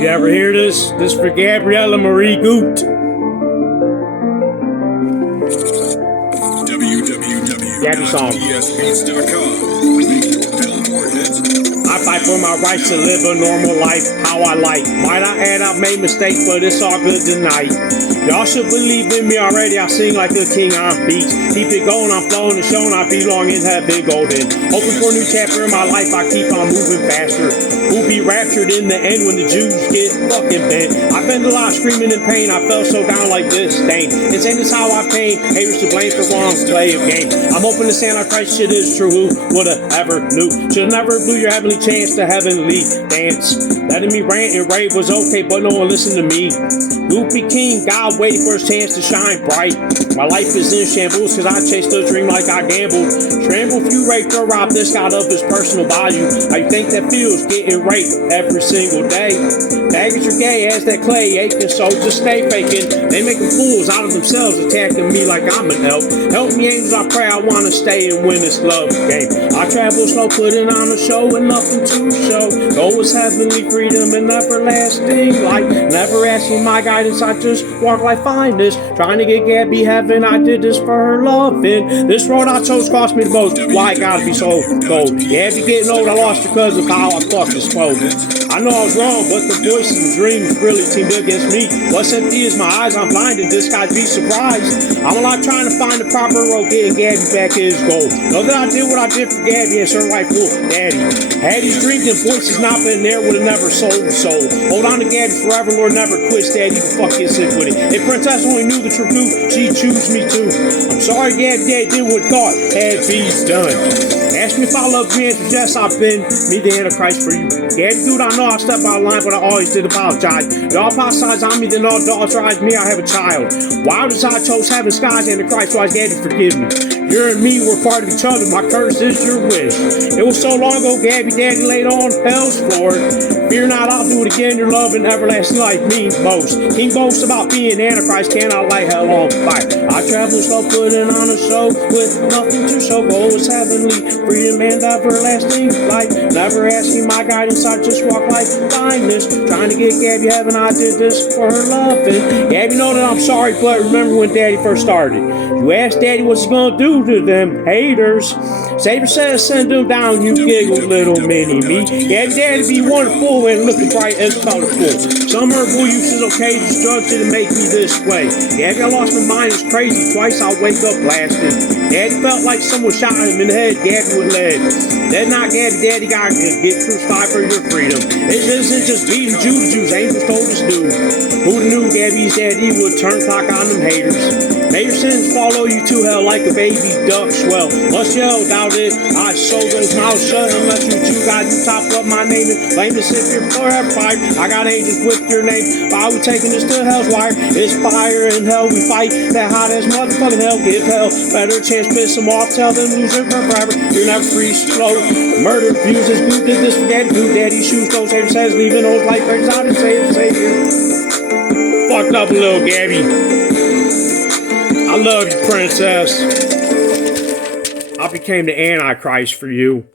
You ever hear this? This for Gabriella Marie Goot. Gabby song. I fight for my rights to live a normal life, how I like. Might I add, I've made mistakes, but it's all good tonight. Y'all should believe in me already, I sing like a king on beats. Keep it going, I'm flowing and showing, I belong in heaven golden. Hoping for a new chapter in my life, I keep on moving faster. Who'll be raptured in the end when the Jews get fucking bent? I've been a lot screaming in pain, I fell so down like this stain. It's ain't this how I pain, haters to blame for wrong play of game. I'm hoping the Antichrist shit is true, who would've ever knew? Should've never blew your heavenly chance to heavenly dance. Letting me rant and rave was okay, but no one listened to me. Loopy King, God waiting for his chance to shine bright. My life is in shambles, cause I chased a dream like I gambled. Trample, few raped or robbed this God of his personal value. I think that feels getting raped every single day. Faggots are gay as that clay aching, so just stay faking. They making fools out of themselves, attacking me like I'm an elf. Help me angels, I pray, I wanna stay and win this love game. I travel slow, putting on a show and nothing to show. Goal is heavenly freedom and everlasting light. Never asking my guidance, I just walk like finest. Trying to get Gabby heaven, I did this for her loving. This road I chose cost me the most, why I gotta be so cold? Gabby getting old, I lost her cause of how I fucked this quote. I know I was wrong, but the voices and dreams really teamed against me. What's empty is my eyes, I'm blinded, this guy be surprised. I'm a lot trying to find the proper road, getting Gabby back his goal. Know that I did what I did for Gabby and her rightful daddy. Had his dreams and voices not been there, would've never sold the soul. Hold on to Gabby forever, Lord, never quit, daddy, you can fuck get sick with it. If Princess only knew the truth, she'd choose me too. I'm sorry Gabby dad did what thought had be done. Ask me if I love you and suggest I've been me the Antichrist for you. Gabby, dude, I know I stepped out of line, but I always did apologize. Y'all apologize on me, then all dogs rise me, I have a child. Wild as I chose heaven, skies, and the Christ, wise Gabby, forgive me. You and me were part of each other, my curse is your wish. It was so long ago, Gabby, daddy laid on hell's floor. Fear not, I'll do it again, your love and everlasting life means boast. King boasts about being Antichrist, cannot light hell on fire. I travel slow, putting on a show with nothing to show. Goal is heavenly, freedom and everlasting life. Never asking my guidance, I just walk like blindness. Trying to get Gabby heaven, I did this for her loving. Gabby, know that I'm sorry, but remember when daddy first started. You asked daddy what's he gonna do to them haters. Savior says send them down, you giggle little mini me. Gabby daddy be wonderful and looking bright and colorful. Some herbal use is okay, just drugs didn't make me this way. Gabby, I lost my mind, it's crazy, twice I wake up blasted. Daddy felt like someone shot him in the head, Gabby with lead. That's not Gabby, daddy gotta get crucified for your freedom. It isn't just beating Jews, angels told us do. Who knew Gabby's daddy would turn clock on them haters? May your sins follow you to hell like a baby duck swell. Must yell, doubt it, I show those mouths shut unless you two guys you top up my name and blame this if you're forever fired. I got angels with your name, why we taking this to hell's wire? It's fire in hell, we fight that hot ass motherfucking hell. Give hell better chance, piss them off, tell them lose it forever. You're never free, slow. Murder, abuse, this group did this for daddy, do daddy shoes, those haters says leaving those light birds out and save the savior. Fucked up little Gabby. I love you, princess. I became the Antichrist for you.